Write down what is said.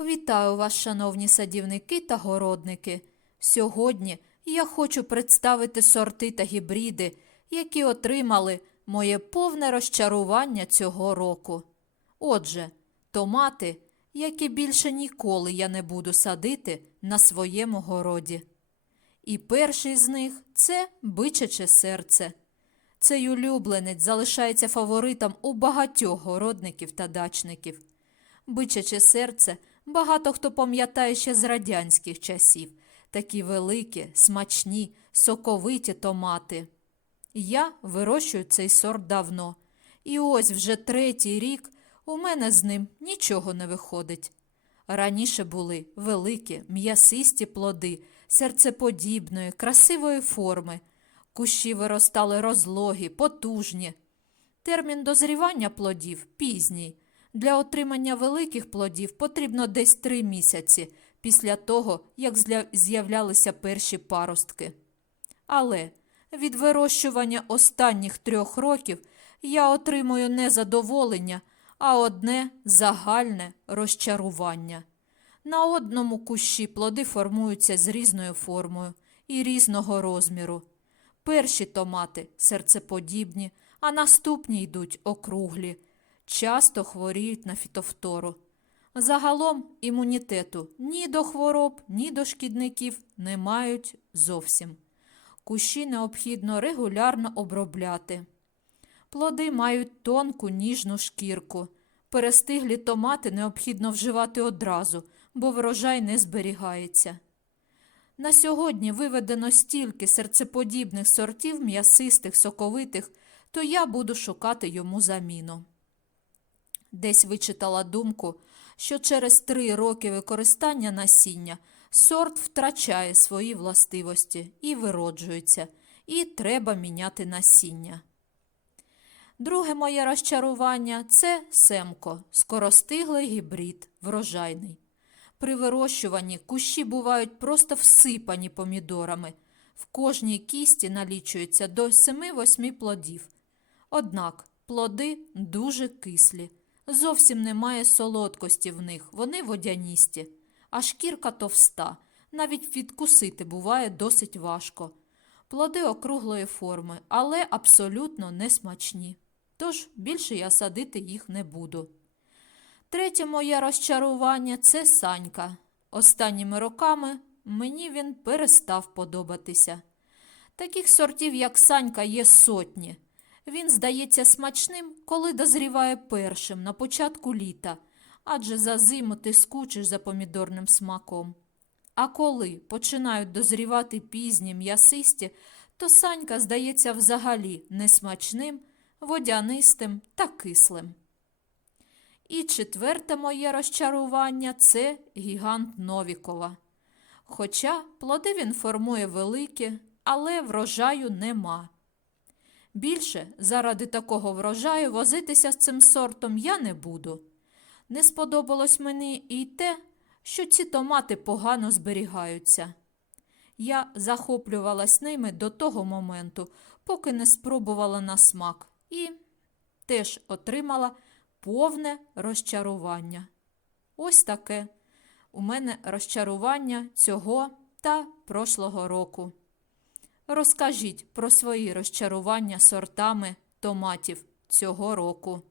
Вітаю вас, шановні садівники та городники. Сьогодні я хочу представити сорти та гібриди, які отримали моє повне розчарування цього року. Отже, томати, які більше ніколи я не буду садити на своєму городі. І перший з них це бичаче серце. Цей улюбленець залишається фаворитом у багатьох городників та дачників. Бичаче серце багато хто пам'ятає ще з радянських часів. Такі великі, смачні, соковиті томати. Я вирощую цей сорт давно. І ось вже третій рік у мене з ним нічого не виходить. Раніше були великі, м'ясисті плоди, серцеподібної, красивої форми. Кущі виростали розлогі, потужні. Термін дозрівання плодів пізній. Для отримання великих плодів потрібно десь три місяці після того, як з'являлися перші паростки. Але від вирощування останніх трьох років я отримую не задоволення, а одне загальне розчарування. На одному кущі плоди формуються з різною формою і різного розміру. Перші томати серцеподібні, а наступні йдуть округлі. Часто хворіють на фітофтору. Загалом імунітету ні до хвороб, ні до шкідників не мають зовсім. Кущі необхідно регулярно обробляти. Плоди мають тонку ніжну шкірку. Перестиглі томати необхідно вживати одразу, бо врожай не зберігається. На сьогодні виведено стільки серцеподібних сортів м'ясистих, соковитих, то я буду шукати йому заміну. Десь вичитала думку, що через три роки використання насіння сорт втрачає свої властивості і вироджується, і треба міняти насіння. Друге моє розчарування це семко, скоростиглий гібрид, врожайний. При вирощуванні кущі бувають просто всипані помідорами. В кожній кісті налічується до 7-8 плодів. Однак плоди дуже кислі. Зовсім немає солодкості в них, вони водяністі, а шкірка товста. Навіть відкусити буває досить важко. Плоди округлої форми, але абсолютно не смачні. Тож більше я садити їх не буду. Третє моє розчарування це санька. Останніми роками мені він перестав подобатися. Таких сортів, як санька, є сотні. Він здається смачним, коли дозріває першим на початку літа, адже за зиму ти скучиш за помідорним смаком. А коли починають дозрівати пізні м'ясисті, то санька здається взагалі несмачним, водянистим та кислим. І четверте моє розчарування це гігант Новікова. Хоча плоди він формує великі, але врожаю нема. Більше заради такого врожаю возитися з цим сортом я не буду. Не сподобалось мені і те, що ці томати погано зберігаються. Я захоплювалась ними до того моменту, поки не спробувала на смак, і теж отримала повне розчарування. Ось таке у мене розчарування цього та прошлого року. Розкажіть про свої розчарування сортами томатів цього року.